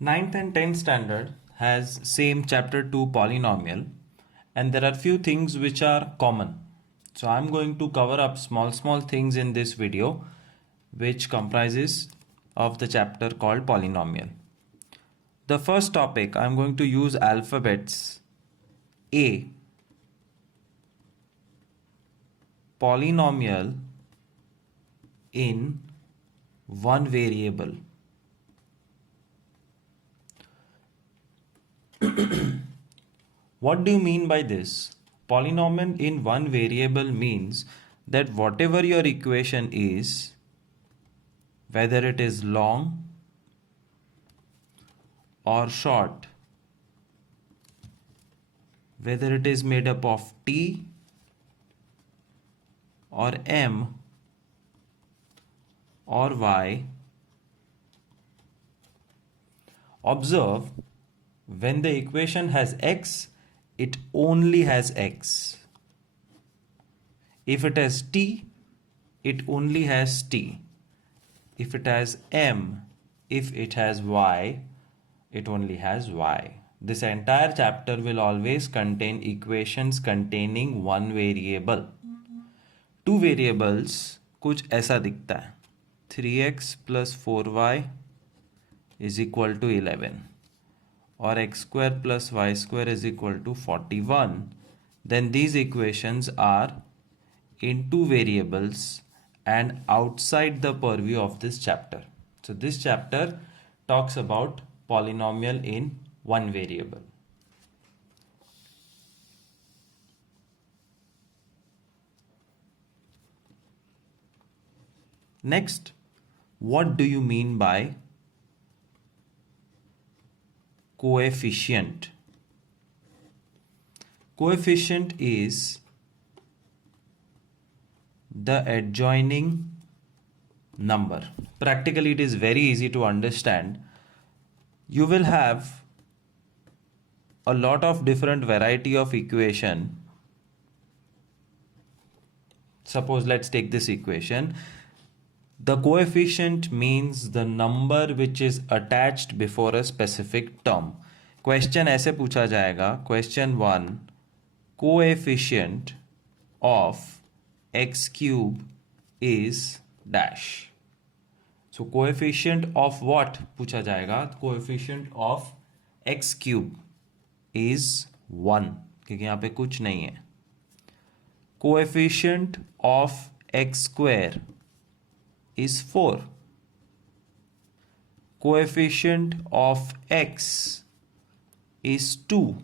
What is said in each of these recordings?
Ninth and 10th standard has same chapter 2 polynomial, and there are few things which are common. So I'm going to cover up small things in this video which comprises of the chapter called polynomial. The first topic, I'm going to use alphabets A. Polynomial in one variable. What do you mean by this? Polynomial in one variable means that whatever your equation is, whether it is long or short, whether it is made up of t or m or y, observe when the equation has x, it only has x. If it has t, it only has t. If it has m, if it has y, it only has y. This entire chapter will always contain equations containing one variable. Two variables कुछ ऐसा दिखता है. 3x plus 4y is equal to 11. Or x square plus y square is equal to 41, then these equations are in two variables and outside the purview of this chapter. So this chapter talks about polynomial in one variable. Next, what do you mean by coefficient? Coefficient is the adjoining number. Practically, it is very easy to understand. You will have a lot of different variety of equation. Suppose let's take this equation. The coefficient means the number which is attached before a specific term. Question ऐसे पूछा जाएगा. Question 1, coefficient of x cube is dash. So coefficient of what पूछा जाएगा? Coefficient of x cube is 1, क्योंकि यहाँ पे कुछ नहीं है. Coefficient of x square is 4. Coefficient of x is 2.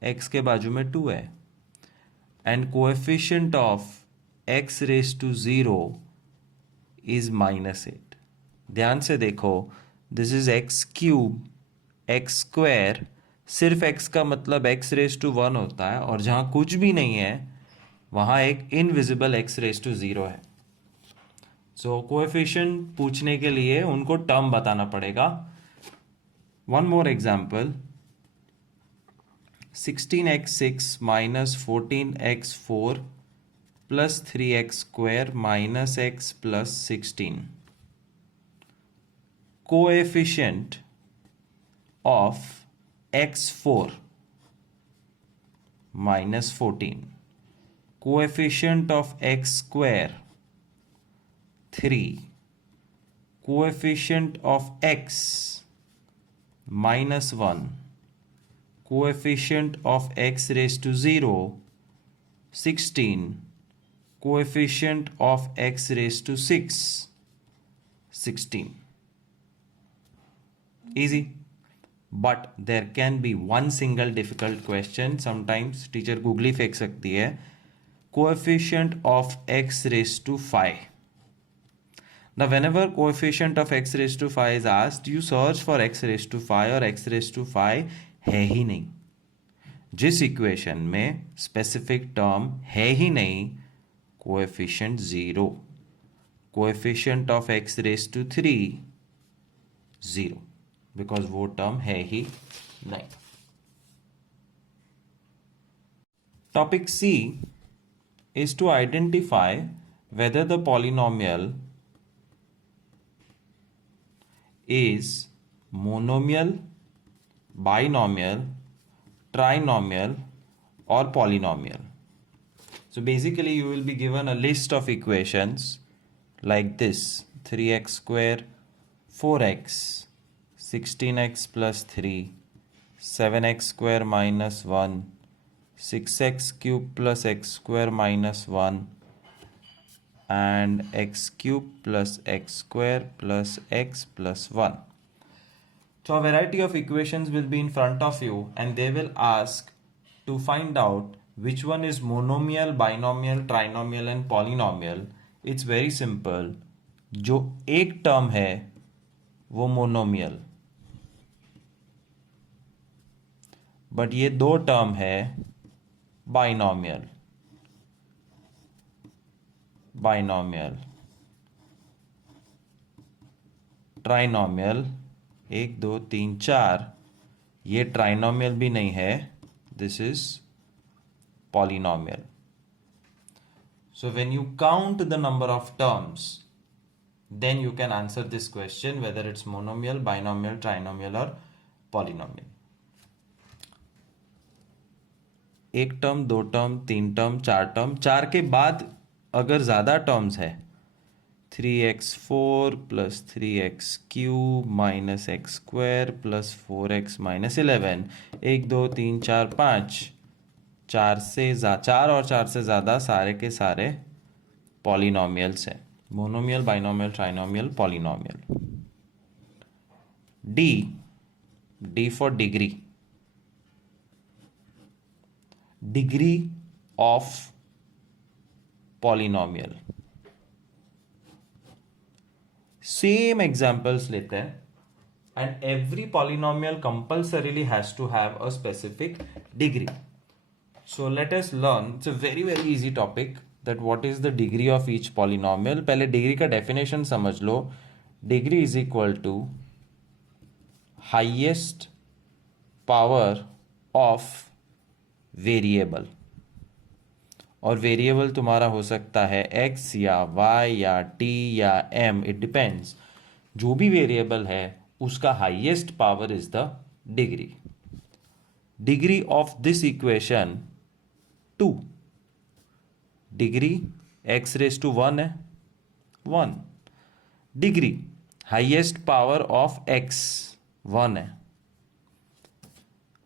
x के बाजू में 2 है. And coefficient of x raised to 0 is -8. ध्यान से देखो, this is x cube, x square. सिर्फ x का मतलब x raised to 1 होता है, और जहाँ कुछ भी नहीं है वहाँ एक इनविजिबल x raised to 0 है. सो कोएफिशिएंट पूछने के लिए उनको टर्म बताना पड़ेगा. One more example, 16x6 minus 14x4 plus 3x square minus x plus 16. Coefficient of x4 minus 14. Coefficient of x square 3. Coefficient of x minus 1. Coefficient of x raised to 0 16. Coefficient of x raised to 6 16. Easy. But there can be one single difficult question. Sometimes teacher googly फेंक सकती है. Coefficient of x raised to 5. Now whenever coefficient of x raised to 5 is asked, you search for x raised to 5 और x raised to 5 है ही नहीं. जिस equation में specific term है ही नहीं, coefficient 0. Coefficient of x raised to 3 0, because वो term है ही नहीं. Topic C is to identify whether the polynomial is monomial binomial, trinomial, or polynomial. So basically you will be given a list of equations like this: 3x square, 4x, 16x plus 3, 7x square minus 1, 6x cube plus x square minus 1, and x cube plus x square plus x plus 1. So a variety of equations will be in front of you and they will ask to find out which one is monomial, binomial, trinomial and polynomial. It's very simple. जो एक term है वो monomial, but ये दो term है binomial. Binomial, trinomial, 1 2 3 4, ये trinomial भी नहीं है, this is polynomial. So when you count the number of terms, then you can answer this question whether it's monomial, binomial, trinomial or polynomial. एक term, दो term, तीन term, चार term, चार के बाद अगर ज़्यादा टर्म्स है 3x4 plus 3x³ minus x square plus 4x minus 11, 1 2 3 4 5, चार और चार से ज़्यादा सारे के सारे पॉलिनोमियल्स हैं. Monomial, binomial, trinomial, polynomial. D for degree. Degree of polynomial. Same examples लेते हैं and every polynomial compulsorily has to have a specific degree. So let us learn. It's a very easy topic that what is the degree of each polynomial. पहले degree का definition समझ लो. Degree is equal to highest power of variable. और variable तुम्हारा हो सकता है x या y या t या m, इट डिपेंड्स. जो भी वेरिएबल है उसका highest power is the degree. Degree of this equation 2. Degree x raise to 1 है 1. Degree highest power of x 1 है.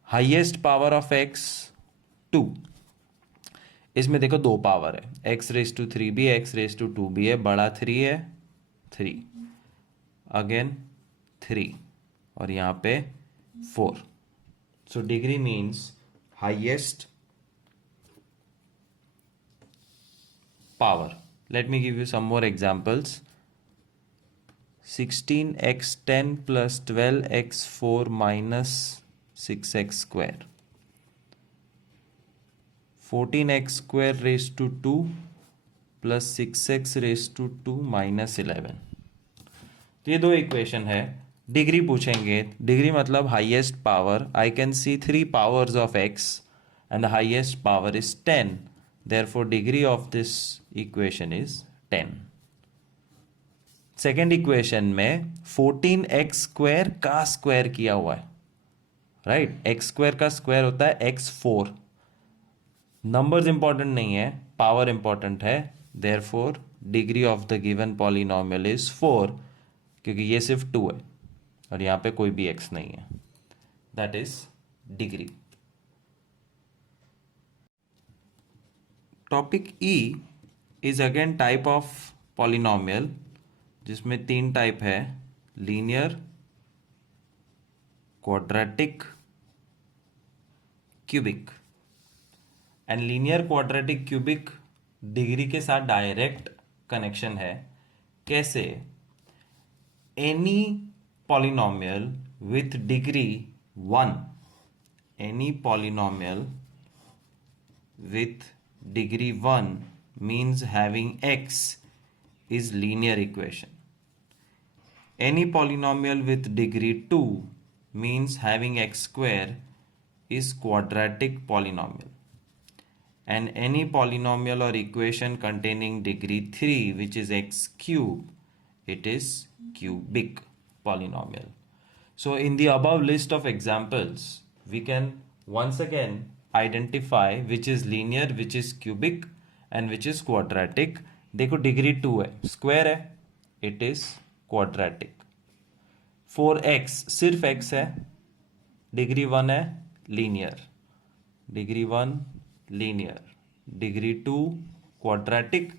Highest power of x 2. इसमें देखो दो पावर है, x रेज टू 3 भी है, x रेज टू 2 भी है, बड़ा 3 है 3, अगेन 3 और यहाँ पे 4. So degree means highest power. Let me give you some more examples. 16x10 plus 12x4 minus 6x square. 14x square raised to 2 plus 6x raised to 2 minus 11. तो ये दो इक्वेशन है. डिग्री पूछेंगे. डिग्री मतलब highest power. I can see 3 powers of x and the highest power is 10. Therefore, degree of this equation is 10. Second equation में 14x square का square किया हुआ है, राइट. x स्क्वायर का स्क्वायर होता है x4. नंबर्स इंपॉर्टेंट नहीं है, पावर इंपॉर्टेंट है. Therefore degree of the given polynomial is 4, क्योंकि ये सिर्फ 2 है और यहाँ पे कोई भी x नहीं है. That is degree. Topic E is again type of polynomial, जिसमें 3 टाइप है: linear, quadratic, cubic. And linear, quadratic, cubic degree के साथ डायरेक्ट कनेक्शन है. कैसे? Any polynomial with degree 1, any polynomial with degree 1 means having x is linear equation. Any polynomial with degree 2 means having x square is quadratic polynomial. And any polynomial or equation containing degree 3 which is x cube, it is cubic polynomial. So in the above list of examples, we can once again identify which is linear, which is cubic and which is quadratic. देखो degree 2 है, square है, it is quadratic. 4x सिर्फ x है, degree 1 है, linear. Degree 1 linear, degree 2 quadratic.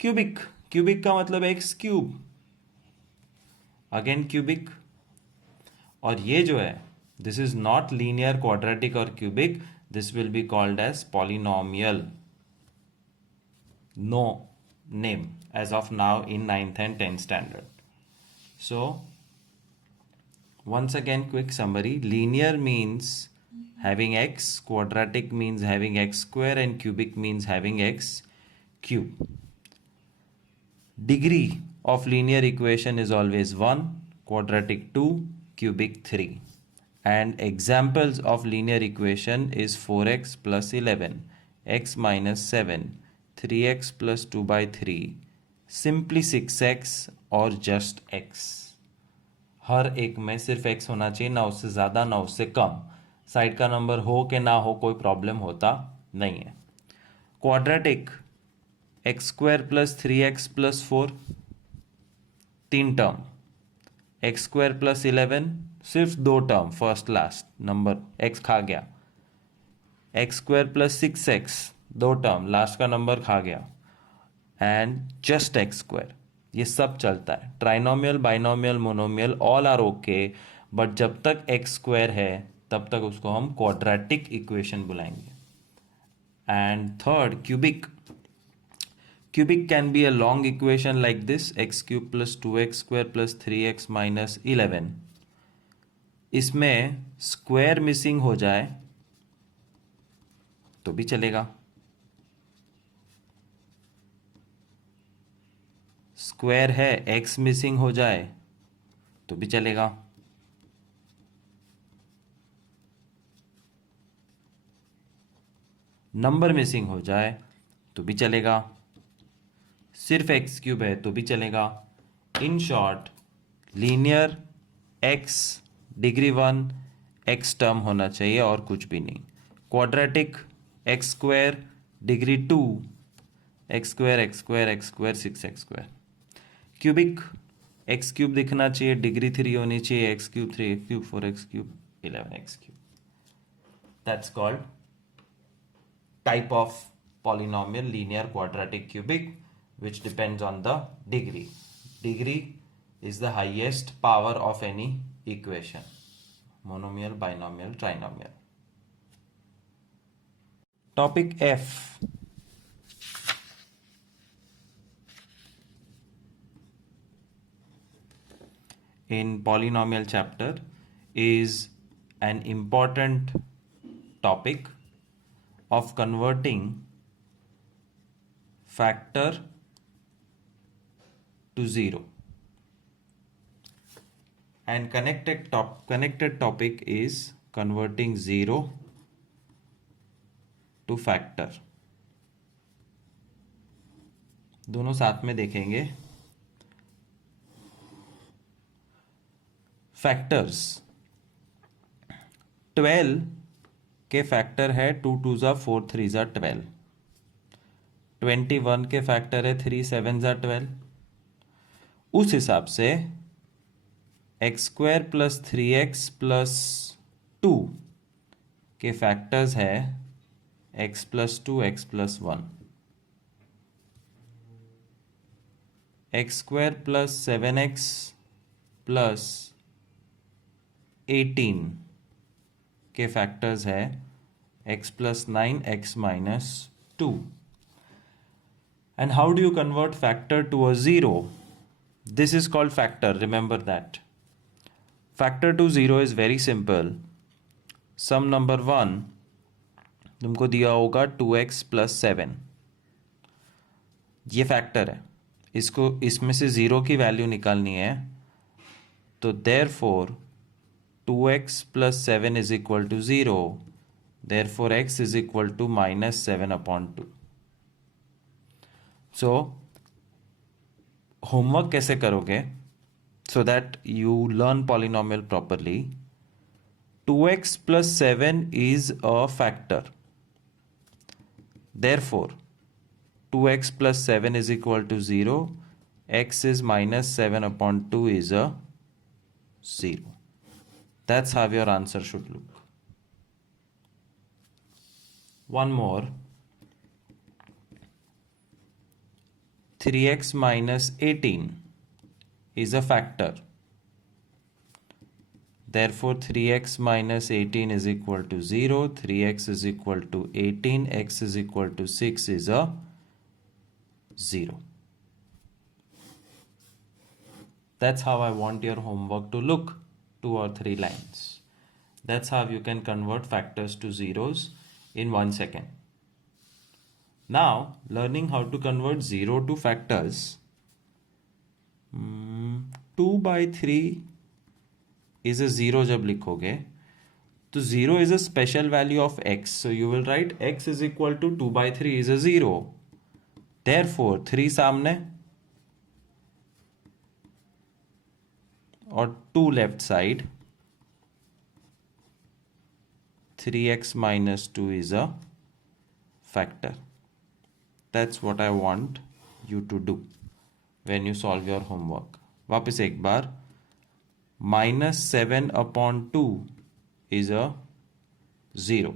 Cubic, cubic का मतलब x cube, again cubic. और ये जो है, this is not linear, quadratic और cubic, this will be called as polynomial. No name as of now in 9th and 10th standard. So once again, quick summary: linear means having x, quadratic means having x square, and cubic means having x cube. Degree of linear equation is always 1, quadratic 2, cubic 3. And examples of linear equation is 4x plus 11, x minus 7, 3x plus 2 by 3, simply 6x और just x. हर एक में सिर्फ x होना चाहिए, ना उससे ज़्यादा ना उससे कम. साइड का नंबर हो कि ना हो कोई प्रॉब्लम होता नहीं है. Quadratic x square plus 3x plus 4, 3 term. X square plus 11 सिर्फ 2 term, first last number x खा गया. X square plus 6x 2 term, last का नंबर खा गया. एंड जस्ट एक्स स्क्वायर, ये सब चलता है. Trinomial, binomial, monomial all are okay, but जब तक एक्स स्क्वायर है तब तक उसको हम क्वाड्रेटिक इक्वेशन बुलाएंगे. And third, cubic. Cubic can be a long equation like this, x cube plus 2x square plus 3x minus 11. इसमें स्क्वायर मिसिंग हो जाए तो भी चलेगा. स्क्वायर है, x मिसिंग हो जाए तो भी चलेगा. नंबर मिसिंग हो जाए तो भी चलेगा. सिर्फ x क्यूब है तो भी चलेगा. In short, linear x degree 1 x term होना चाहिए और कुछ भी नहीं. Quadratic x square degree 2 x square x square x square 6x square. Cubic x cube दिखना चाहिए, डिग्री 3 होनी चाहिए, x cube 3x cube 4x cube 11x cube. That's called type of polynomial, linear, quadratic, cubic, which depends on the degree. Degree is the highest power of any equation: monomial, binomial, trinomial. Topic F. In polynomial chapter is an important topic of converting factor to 0, and connected topic is converting 0 to factor. दोनों साथ में देखेंगे. Factors, 12 के factor है 2 2 ज़ा 4 3 ज़ा 12. 21 के factor है 3 7 ज़ा 12. उस हिसाब से x square plus 3x plus 2 के फैक्टर्स है x plus 2 x plus 1. X square plus 7x plus 18 के फैक्टर्स है x plus 9 x minus 2. And how do you convert factor to a 0? This is called factor, remember that. Factor to 0 is very simple. Sum number 1 तुमको दिया होगा 2x plus 7. ये factor है, इसको इसमें से 0 की वैल्यू निकालनी है. तो therefore 2x plus 7 is equal to 0. Therefore x is equal to minus 7 upon 2. So homework कैसे करोगे? so that you learn polynomial properly. 2x plus 7 is a factor. Therefore, 2x plus 7 is equal to 0. X is minus 7 upon 2 is a 0. That's how your answer should look. One more. 3x minus 18 is a factor. Therefore, 3x minus 18 is equal to 0. 3x is equal to 18. X is equal to 6 is a 0. That's how I want your homework to look, 2 or 3 lines. That's how you can convert factors to zeros in 1 second. Now, learning how to convert 0 to factors. 2 by 3 is a 0 जब लिखोगे तो 0 is a special value of x. So you will write x is equal to 2 by 3 is a 0. Therefore, 3 सामने और 2 left side. 3x minus 2 is a factor. That's what I want you to do when you solve your homework. वापस एक बार. Minus 7 upon 2 is a 0.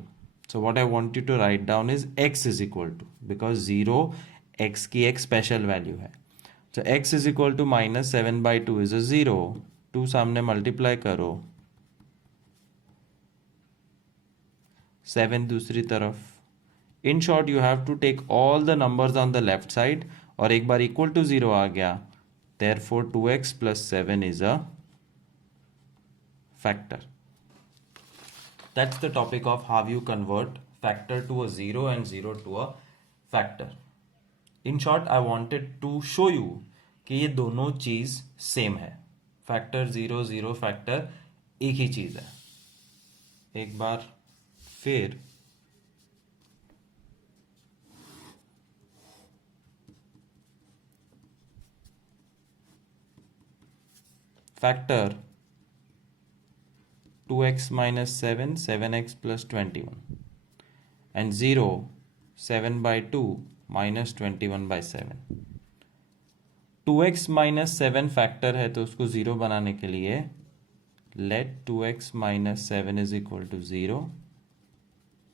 So what I want you to write down is x is equal to, because 0 x की एक special value है. So x is equal to minus 7 by 2 is a 0. 2 सामने multiply करो. 7 दूसरी तरफ. In short, you have to take all the numbers on the left side और एक बार equal to 0 आ गया. Therefore, 2x plus 7 is a factor. That's the topic of how you convert factor to a 0 and 0 to a factor. In short, I wanted to show you कि ये दोनों चीज़ same है. Factor 0 0 factor एक ही चीज़ है. एक बार फिर factor 2x minus 7 7x plus 21 and 0 7 by 2 minus 21 by 7. 2x minus 7 factor है तो उसको 0 बनाने के लिए let 2x minus 7 is equal to 0.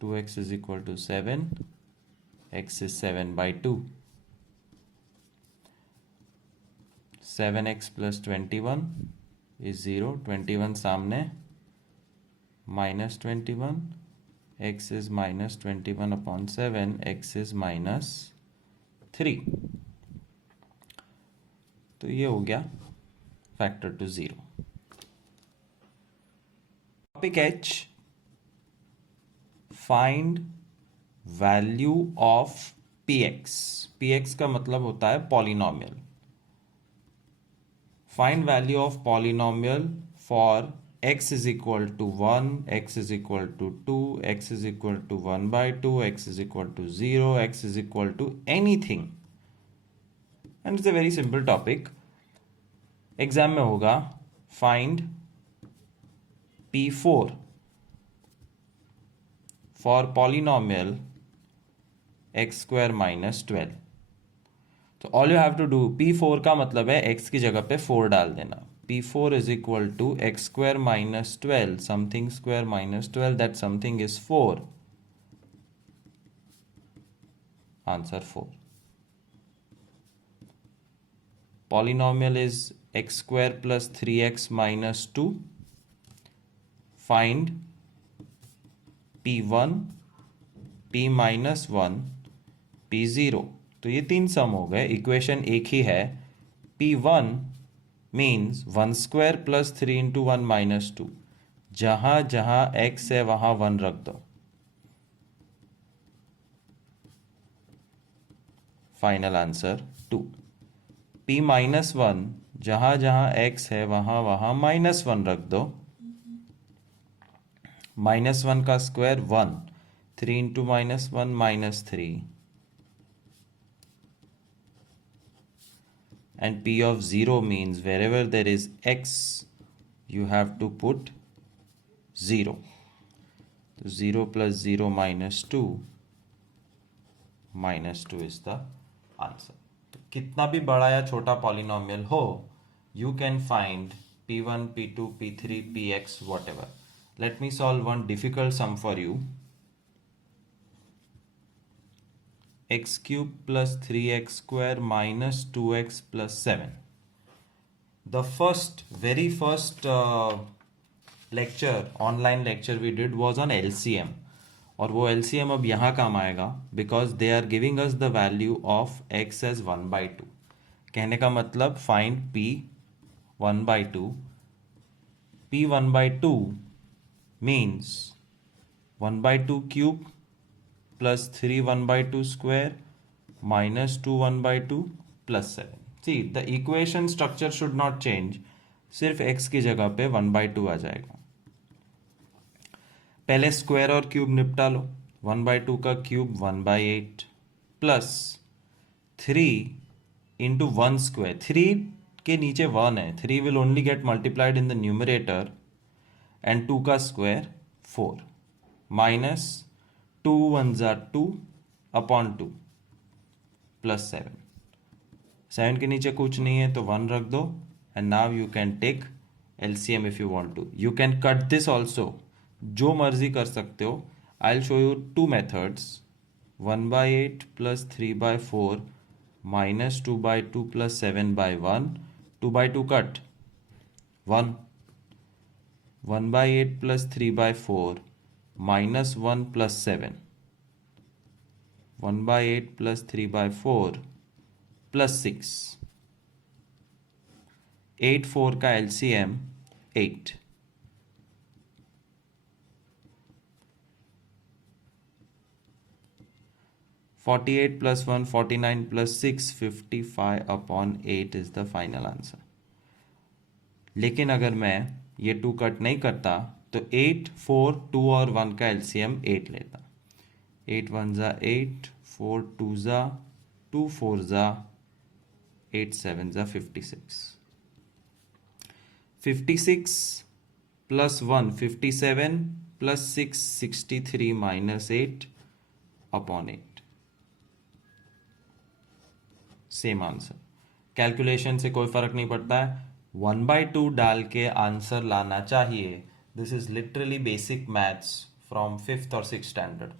2x is equal to 7. X is 7 by 2. 7x plus 21 is 0. 21 सामने minus 21. X is minus 21 upon 7. X is minus 3. तो ये हो गया factor to 0. Topic H. Find value of px. px का मतलब होता है polynomial. Find value of polynomial for x is equal to 1, x is equal to 2, x is equal to 1 by 2, x is equal to 0, x is equal to anything. And it's a very simple topic. Exam में होगा find p4 for polynomial x square minus 12. तो all you have to do, P4 का मतलब है x की जगह पे 4 डाल देना. P4 is equal to x square minus 12. Something square minus 12. That something is 4. Answer 4. Polynomial is x square plus 3x minus 2. Find P1, P minus 1, P0. तो ये 3 सम हो गए. इक्वेशन एक ही है. P1 means 1 square plus 3 into 1 minus 2. जहां जहां x है वहां 1 रख दो. Final answer 2. P माइनस 1 जहां जहां x है वहां वहां माइनस 1 रख दो. माइनस 1 का square 1. 3 into minus 1 minus 3. and p of 0 means wherever there is x you have to put 0. So 0 plus 0 minus 2 is the answer. कितना भी बड़ा या छोटा पॉलिनोमियल हो, you can find p1, p2, p3, px, whatever. Let me solve one difficult sum for you. X cube plus 3x square minus 2x plus 7. The very first lecture, online lecture we did was on LCM. और वो LCM अब यहाँ काम आएगा because they are giving us the value of x as 1/2. कहने का मतलब find p 1/2. p 1/2 means 1/2 cube plus 3 1/2 square minus 2 1/2 plus 7. See, the equation structure should not change. सिर्फ x की जगह पे 1/2 आ जाएगा. पहले स्क्वायर और क्यूब निपटा लो. 1/2 का क्यूब 1/8 प्लस 3 इंटू 1 स्क्वायर. 3 के नीचे 1 है. 3 will only get multiplied in the numerator and 2 का स्क्वायर 4 माइनस 2 1 जा 2 अपॉन 2 प्लस 7. 7 के नीचे कुछ नहीं है तो 1 रख दो and now you can take LCM if you want to. You can cut this also. जो मर्जी कर सकते हो. I will show you 2 methods. 1/8 plus 3/4 minus 2/2 plus 7/1. 2/2 cut 1. 1/8 plus 3/4 minus 1 plus 7. 1/8 plus 3/4 plus 6. 8 4 का LCM 8. 48 plus 1 49 plus 6 55 upon 8 is the final answer. लेकिन अगर मैं ये 2 कट नहीं करता तो 8 4 2 और 1 का LCM 8 लेता. 8 1 जा 8 4 2 जा 2 4 जा 8 7 जा 56. 56 plus 1 57 plus 6 63 minus 8 upon 8. Same answer. Calculation से कोई फर्क नहीं पड़ता है. 1/2 डाल के आंसर लाना चाहिए. This is literally basic maths from 5th और 6th स्टैंडर्ड.